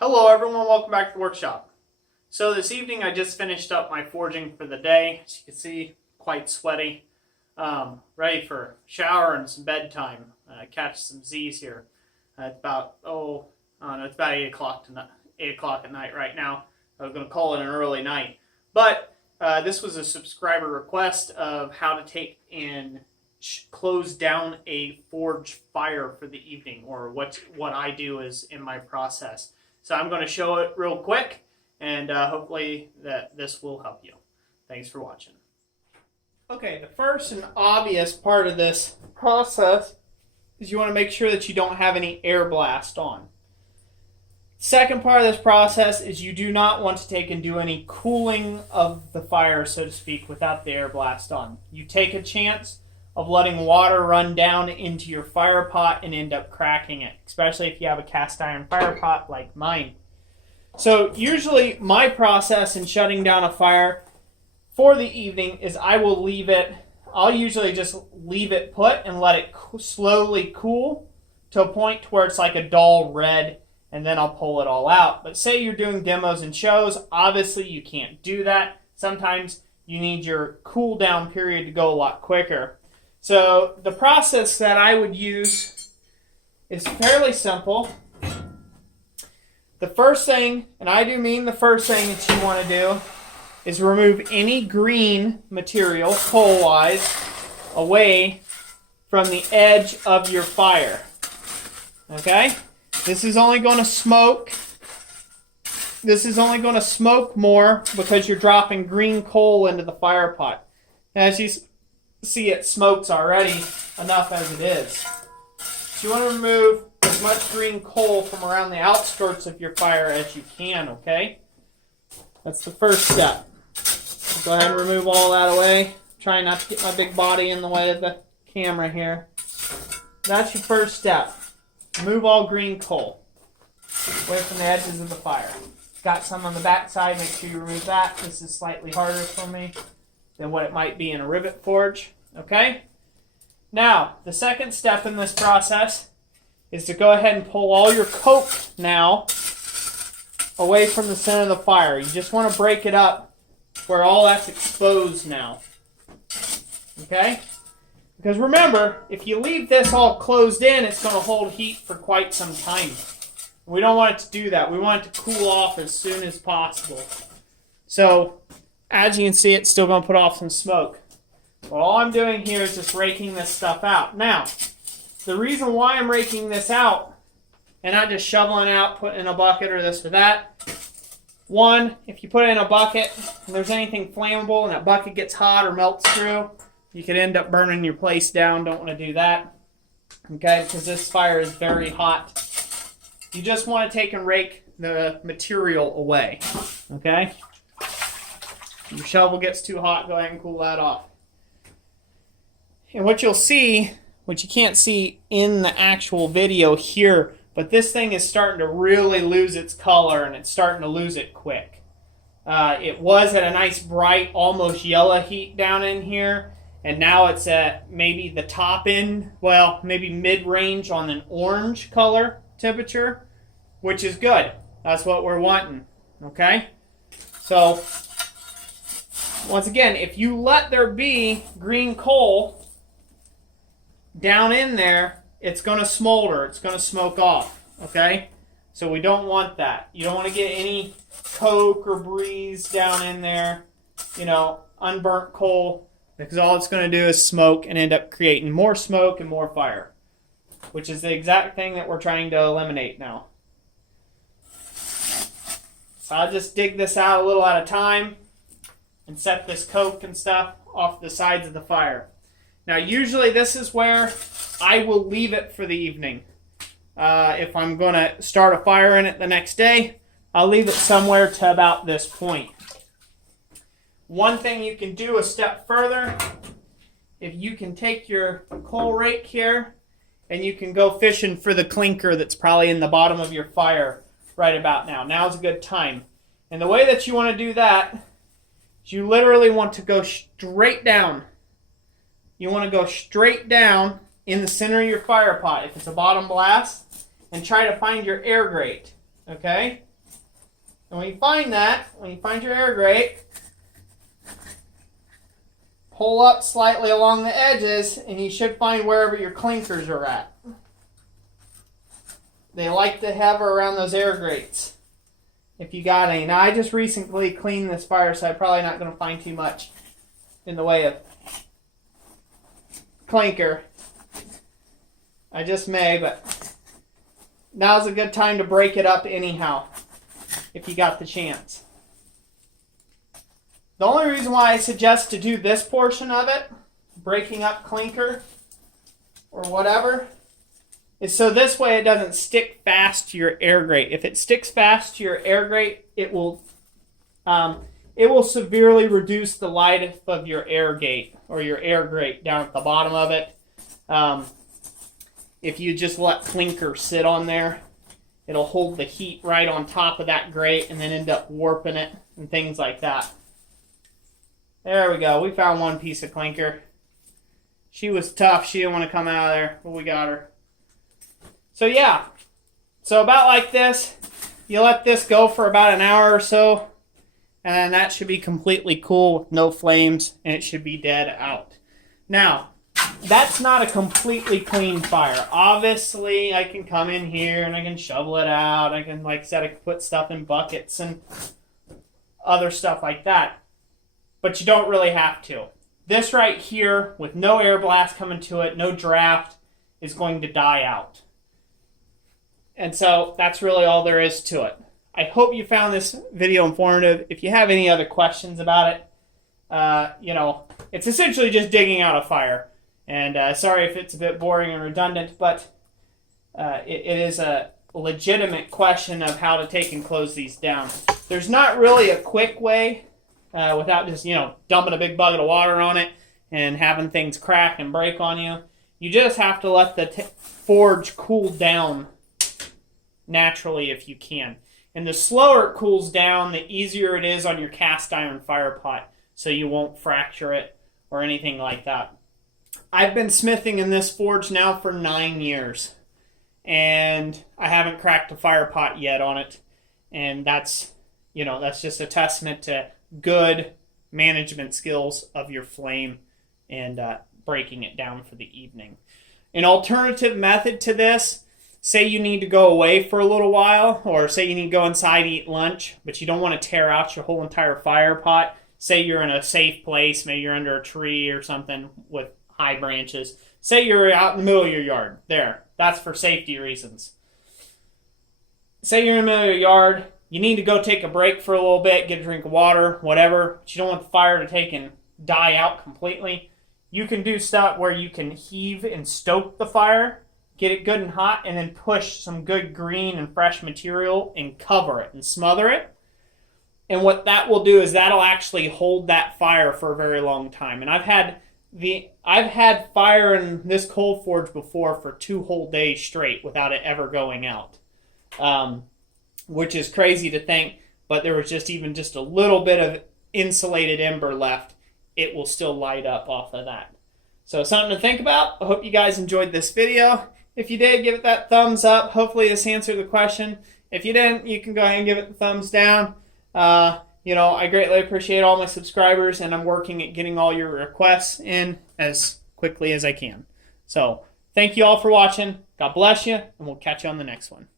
Hello everyone, welcome back to the workshop. So this evening I just finished up my forging for the day. As you can see, quite sweaty. Ready for a shower and some bedtime. Catch some Z's here. It's about, it's about 8 o'clock at night right now. I was going to call it an early night. But this was a subscriber request of how to take and close down a forge fire for the evening, or what I do is in my process. So I'm going to show it real quick, and hopefully that this will help you. Thanks for watching. Okay, the first and obvious part of this process is you want to make sure that you don't have any air blast on. Second part of this process is you do not want to take and do any cooling of the fire, so to speak, without the air blast on. You take a chance of letting water run down into your fire pot and end up cracking it, especially if you have a cast iron fire pot like mine. So usually my process in shutting down a fire for the evening is I'll usually just leave it put and let it slowly cool to a point to where it's like a dull red, and then I'll pull it all out. But say you're doing demos and shows, obviously you can't do that. Sometimes you need your cool down period to go a lot quicker. So the process that I would use is fairly simple. The first thing, and I do mean the first thing that you want to do, is remove any green material, coal-wise, away from the edge of your fire. Okay? This is only going to smoke. This is only going to smoke more because you're dropping green coal into the fire pot. As you see, it smokes already enough as it is. So you want to remove as much green coal from around the outskirts of your fire as you can, okay? That's the first step. So go ahead and remove all that away. Try not to get my big body in the way of the camera here. That's your first step. Remove all green coal away from the edges of the fire. Got some on the back side, make sure you remove that. This is slightly harder for me than what it might be in a rivet forge, okay? Now, the second step in this process is to go ahead and pull all your coke now away from the center of the fire. You just want to break it up where all that's exposed now, okay? Because remember, if you leave this all closed in, it's going to hold heat for quite some time. We don't want it to do that. We want it to cool off as soon as possible. So, as you can see, it's still going to put off some smoke. Well, all I'm doing here is just raking this stuff out. Now, the reason why I'm raking this out and not just shoveling it out, putting it in a bucket or this or that, one, if you put it in a bucket and there's anything flammable and that bucket gets hot or melts through, you could end up burning your place down. Don't want to do that, okay, because this fire is very hot. You just want to take and rake the material away, okay? Your shovel gets too hot, go ahead and cool that off. And what you'll see, which you can't see in the actual video here, but this thing is starting to really lose its color, and it's starting to lose it quick. It was at a nice bright, almost yellow heat down in here, and now it's at maybe the top end, well, maybe mid-range on an orange color temperature, which is good. That's what we're wanting, okay? So, once again, if you let there be green coal down in there, it's going to smolder. It's going to smoke off, okay? So we don't want that. You don't want to get any coke or breeze down in there, unburnt coal, because all it's going to do is smoke and end up creating more smoke and more fire, which is the exact thing that we're trying to eliminate now. So I'll just dig this out a little at a time and set this coke and stuff off the sides of the fire. Now, usually this is where I will leave it for the evening. If I'm going to start a fire in it the next day, I'll leave it somewhere to about this point. One thing you can do a step further, if you can take your coal rake here and you can go fishing for the clinker that's probably in the bottom of your fire right about now. Now's a good time. And the way that you want to do that, you literally want to go straight down. You want to go straight down in the center of your fire pot if it's a bottom blast, and try to find your air grate, okay? And when you find that, when you find your air grate, pull up slightly along the edges, and you should find wherever your clinkers are at. They like to hover around those air grates, if you got any. Now, I just recently cleaned this fire, so I'm probably not going to find too much in the way of clinker. I just may, but now's a good time to break it up anyhow, if you got the chance. The only reason why I suggest to do this portion of it, breaking up clinker or whatever, is so this way it doesn't stick fast to your air grate. If it sticks fast to your air grate, it will severely reduce the life of your air gate or your air grate down at the bottom of it. If you just let clinker sit on there, it'll hold the heat right on top of that grate and then end up warping it and things like that. There we go. We found one piece of clinker. She was tough. She didn't want to come out of there, but we got her. So yeah, so about like this, you let this go for about an hour or so, and then that should be completely cool with no flames, and it should be dead out. Now, that's not a completely clean fire. Obviously, I can come in here and I can shovel it out. I can, like I said, I can put stuff in buckets and other stuff like that. But you don't really have to. This right here, with no air blast coming to it, no draft, is going to die out. And so that's really all there is to it. I hope you found this video informative. If you have any other questions about it, it's essentially just digging out a fire. And sorry if it's a bit boring and redundant, but it is a legitimate question of how to take and close these down. There's not really a quick way without just, dumping a big bucket of water on it and having things crack and break on you. You just have to let the forge cool down naturally if you can. And the slower it cools down, the easier it is on your cast iron fire pot, so you won't fracture it or anything like that. I've been smithing in this forge now for 9 years, and I haven't cracked a fire pot yet on it. And that's just a testament to good management skills of your flame and breaking it down for the evening. An alternative method to this, say you need to go away for a little while, or say you need to go inside to eat lunch, but you don't want to tear out your whole entire fire pot. Say you're in a safe place, maybe you're under a tree or something with high branches. Say you're out in the middle of your yard. There, that's for safety reasons. Say you're in the middle of your yard, you need to go take a break for a little bit, get a drink of water, whatever, but you don't want the fire to take and die out completely. You can do stuff where you can heave and stoke the fire, get it good and hot, and then push some good green and fresh material and cover it and smother it. And what that will do is that'll actually hold that fire for a very long time. And I've had fire in this coal forge before for 2 whole days straight without it ever going out, which is crazy to think. But there was just a little bit of insulated ember left. It will still light up off of that. So something to think about. I hope you guys enjoyed this video. If you did, give it that thumbs up. Hopefully this answered the question. If you didn't, you can go ahead and give it the thumbs down. I greatly appreciate all my subscribers, and I'm working at getting all your requests in as quickly as I can. So thank you all for watching. God bless you, and we'll catch you on the next one.